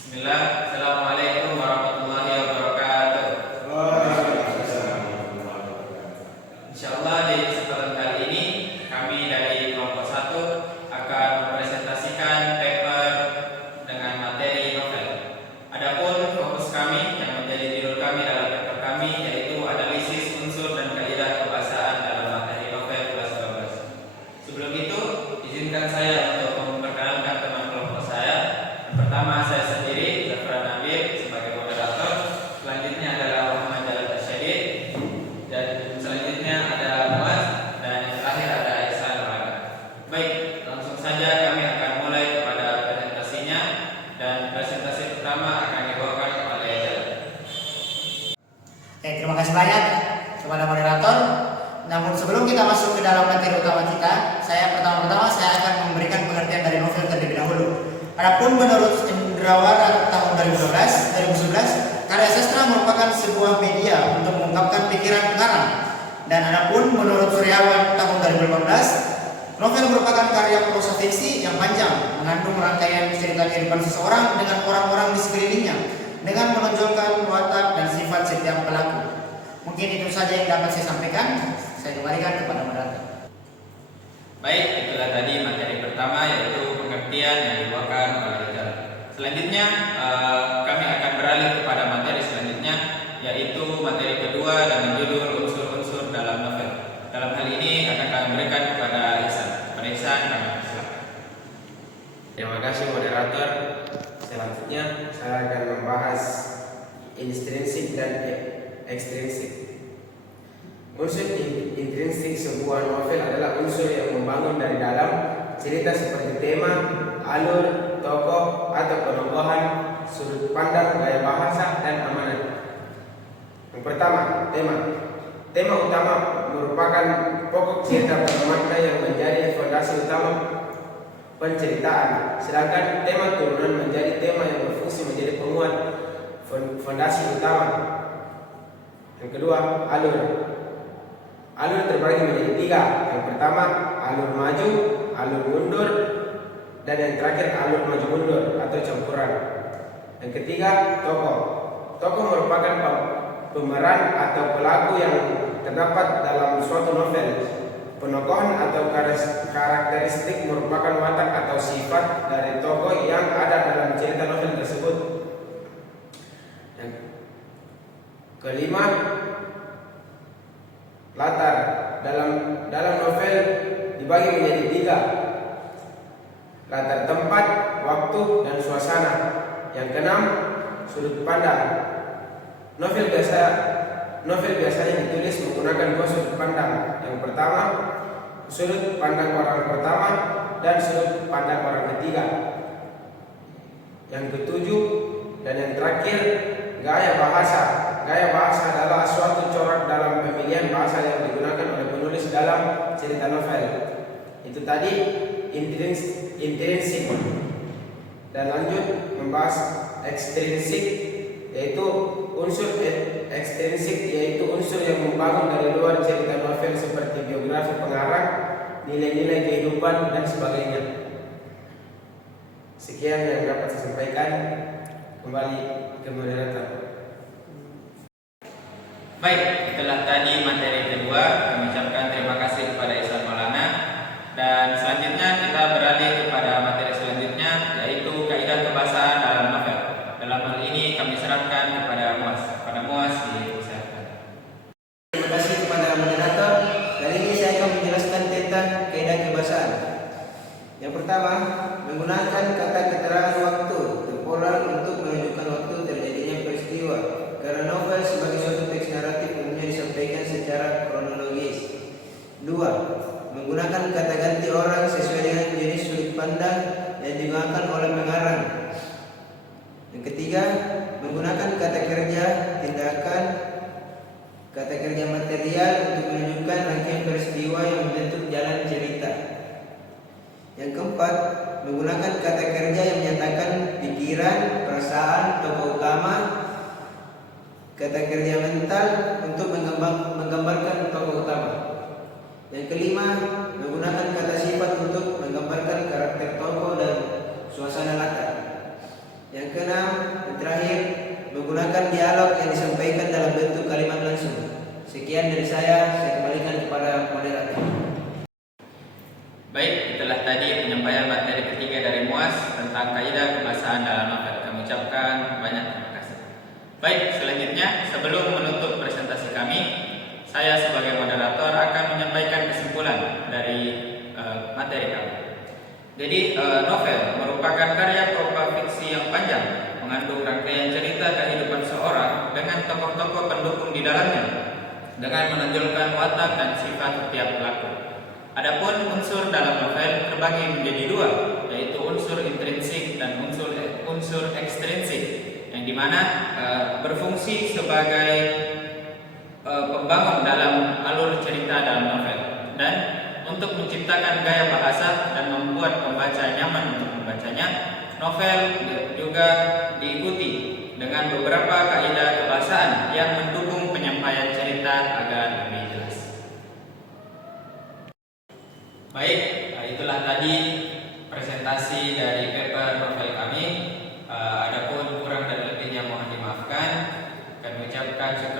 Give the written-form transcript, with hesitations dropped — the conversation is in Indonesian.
Bismillah, Assalamualaikum warahmatullahi wabarakatuh. Insyaallah di kesempatan kali ini kami dari kelompok 1 akan mempresentasikan paper dengan materi novel. Adapun fokus kami yang menjadi judul kami dalam paper kami yaitu analisis unsur dan kaidah kebahasaan dalam materi novel kelas 12. Sebelum itu, izinkan saya untuk memperkenalkan teman kelompok saya. Yang pertama saya sendiri, Zafran Nabil sebagai moderator. Selanjutnya adalah Muhammad Jalal Asyadid, dan selanjutnya ada Muaz, dan yang terakhir ada Ihsan Maulana. Baik, langsung saja kami akan mulai kepada presentasinya, dan presentasi pertama akan dibawakan oleh Jalal. Terima kasih banyak kepada moderator. Namun sebelum kita masuk ke dalam materi utama kita, saya pertama-tama akan memberikan pengertian dari novel terlebih dahulu. Adapun menurut Cendrawasih tahun 2011, karya sastra merupakan sebuah media untuk mengungkapkan pikiran pengarang. Dan adapun menurut Suryawan tahun 2015, novel merupakan karya prosa fiksi yang panjang, mengandung rangkaian cerita kehidupan seseorang dengan orang-orang di sekelilingnya, dengan menonjolkan watak dan sifat setiap pelaku. Mungkin itu saja yang dapat saya sampaikan. Saya kembalikan kepada moderator. Baik, itulah tadi materi pertama yaitu pengertian yang dibawakan oleh Jalal. Selanjutnya kami akan beralih kepada materi selanjutnya, yaitu materi kedua dengan judul unsur-unsur dalam novel. Dalam hal ini akan kami berikan kepada Ihsan. Kepada Ihsan, kami silakan. Terima kasih moderator. Selanjutnya saya akan membahas intrinsik dan ekstrinsik. Unsur intrinsik sebuah novel adalah unsur yang membangun dari dalam cerita seperti tema, alur, tokoh, atau penokohan, sudut pandang, gaya bahasa, dan amanat. Yang pertama, tema. Tema utama merupakan pokok cerita permata yang menjadi fondasi utama penceritaan, sedangkan tema turunan menjadi tema yang berfungsi menjadi penguat fondasi utama. Yang kedua, alur. Alur terbagi menjadi 3. Yang pertama, alur maju, alur mundur, dan yang terakhir alur maju mundur atau campuran. Yang ketiga, tokoh. Tokoh merupakan pemeran atau pelaku yang terdapat dalam suatu novel. Penokohan atau karakteristik merupakan watak atau sifat dari tokoh yang ada dalam cerita novel tersebut. Yang kelima, latar. Dalam novel dibagi menjadi 3. Latar tempat, waktu, dan suasana. Yang keenam, sudut pandang. Novel biasanya ditulis menggunakan 2 sudut pandang. Yang pertama, sudut pandang orang pertama, dan sudut pandang orang ketiga. Yang ketujuh dan yang terakhir, gaya bahasa. Gaya bahasa adalah suatu corak dalam pemilihan bahasa yang digunakan oleh penulis dalam cerita novel. Itu tadi intrinsik. Dan lanjut membahas ekstrinsik, yaitu unsur ekstrinsik, yaitu unsur yang membangun dari luar cerita novel seperti biografi pengarang, nilai-nilai kehidupan, dan sebagainya. Sekian yang dapat saya sampaikan. Kembali ke moderator. Baik, itulah tadi materi kedua. Kami ucapkan terima kasih kepada Ihsan Maulana. Dan selanjutnya kita beralih kepada materi selanjutnya, yaitu kaidah kebahasaan dalam novel. Dalam hal ini kami serahkan kepada Muaz. Kepada Muaz dipersilakan. Terima kasih kepada moderator. Kali ini saya akan menjelaskan tentang kaidah kebahasaan. Yang pertama, menggunakan kata keterangan waktu temporal untuk menunjukkan waktu terjadinya peristiwa. Karena novel sebagai suatu teks naratif umumnya disampaikan secara kronologis. 2. Menggunakan kata ganti orang sesuai dengan jenis sudut pandang yang digunakan oleh pengarang. Yang ketiga, menggunakan kata kerja tindakan, kata kerja material untuk menunjukkan rangkaian peristiwa yang membentuk jalan cerita. Yang keempat, menggunakan kata kerja yang menyatakan pikiran, perasaan tokoh utama, kata kerja mental untuk menggambarkan tokoh utama. Yang kelima, menggunakan kata sifat untuk menggambarkan karakter tokoh dan suasana latar. Yang keenam, tentang kaidah kebahasaan dalam novel. Kami ucapkan banyak terima kasih. Baik, selanjutnya sebelum menutup presentasi kami, saya sebagai moderator akan menyampaikan kesimpulan dari materi kami. Jadi novel merupakan karya prosa fiksi yang panjang, mengandung rangkaian cerita kehidupan seorang dengan tokoh-tokoh pendukung di dalamnya, dengan menonjolkan watak dan sifat setiap pelaku. Adapun unsur dalam novel terbagi menjadi dua, yaitu unsur intrinsik dan unsur ekstrinsik, yang dimana berfungsi sebagai pembangun dalam alur cerita dalam novel dan untuk menciptakan gaya bahasa dan membuat pembaca nyaman untuk membacanya. Novel juga diikuti dengan beberapa kaidah kebahasaan yang mendukung penyampaian cerita agar lebih jelas. Baik, itulah tadi presentasi dari paper novel kami. Adapun kurang dan lebihnya mohon dimaafkan. Kami ucapkan syukur